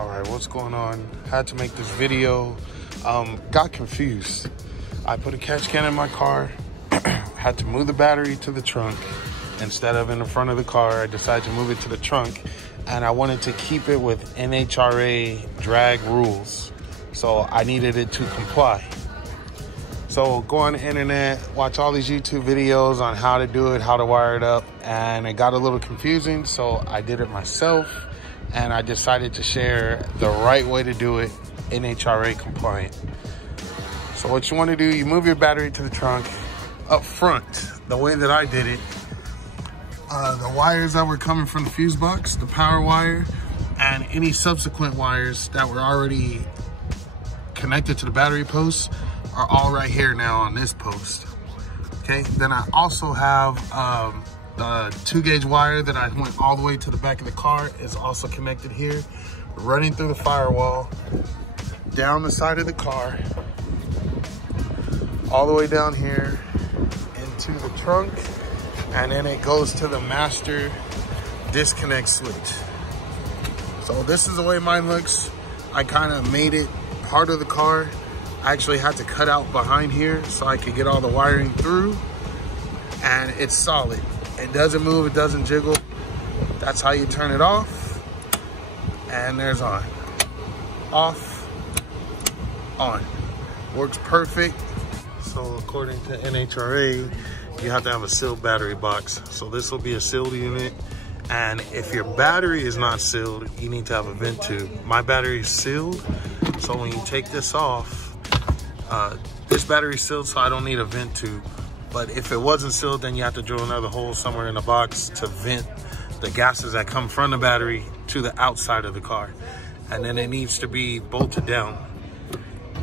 All right, what's going on? Had to make this video. Got confused. I put a catch can in my car, had to move the battery to the trunk. Instead of in the front of the car, I decided to move it to the trunk, and I wanted to keep it with NHRA drag rules. So I needed it to comply. So go on the internet, watch all these YouTube videos on how to do it, how to wire it up, and it got a little confusing, so I did it myself, and I decided to share the right way to do it, NHRA compliant. So what you want to do, you move your battery to the trunk. Up front, the way that I did it, the wires that were coming from the fuse box, the power wire, and any subsequent wires that were already connected to the battery post are all right here now on this post. Okay, then I also have the 2-gauge wire that I went all the way to the back of the car is also connected here, running through the firewall, down the side of the car, all the way down here into the trunk, and then it goes to the master disconnect switch. So this is the way mine looks. I kind of made it part of the car. I actually had to cut out behind here so I could get all the wiring through, and it's solid. It doesn't move, it doesn't jiggle. That's how you turn it off. And there's on. Off, on. Works perfect. So according to NHRA, you have to have a sealed battery box. So this will be a sealed unit. And if your battery is not sealed, you need to have a vent tube. My battery is sealed, so when you take this off, this battery is sealed, so I don't need a vent tube. But if it wasn't sealed, then you have to drill another hole somewhere in the box to vent the gases that come from the battery to the outside of the car. And then it needs to be bolted down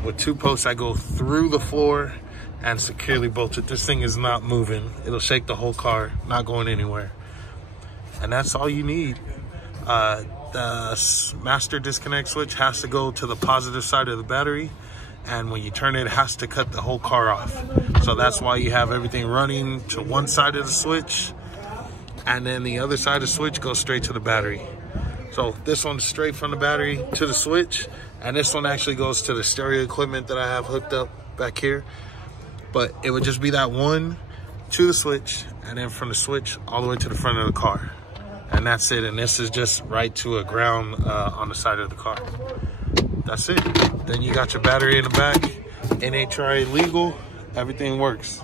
with 2 posts that go through the floor and securely bolted. This thing is not moving. It'll shake the whole car, not going anywhere. And that's all you need. The master disconnect switch has to go to the positive side of the battery, and when you turn it, it has to cut the whole car off. So that's why you have everything running to one side of the switch, and then the other side of the switch goes straight to the battery. So this one's straight from the battery to the switch, and this one actually goes to the stereo equipment that I have hooked up back here. But it would just be that one to the switch, and then from the switch all the way to the front of the car. And that's it. And this is just right to a ground on the side of the car. That's it. Then you got your battery in the back, NHRA legal, everything works.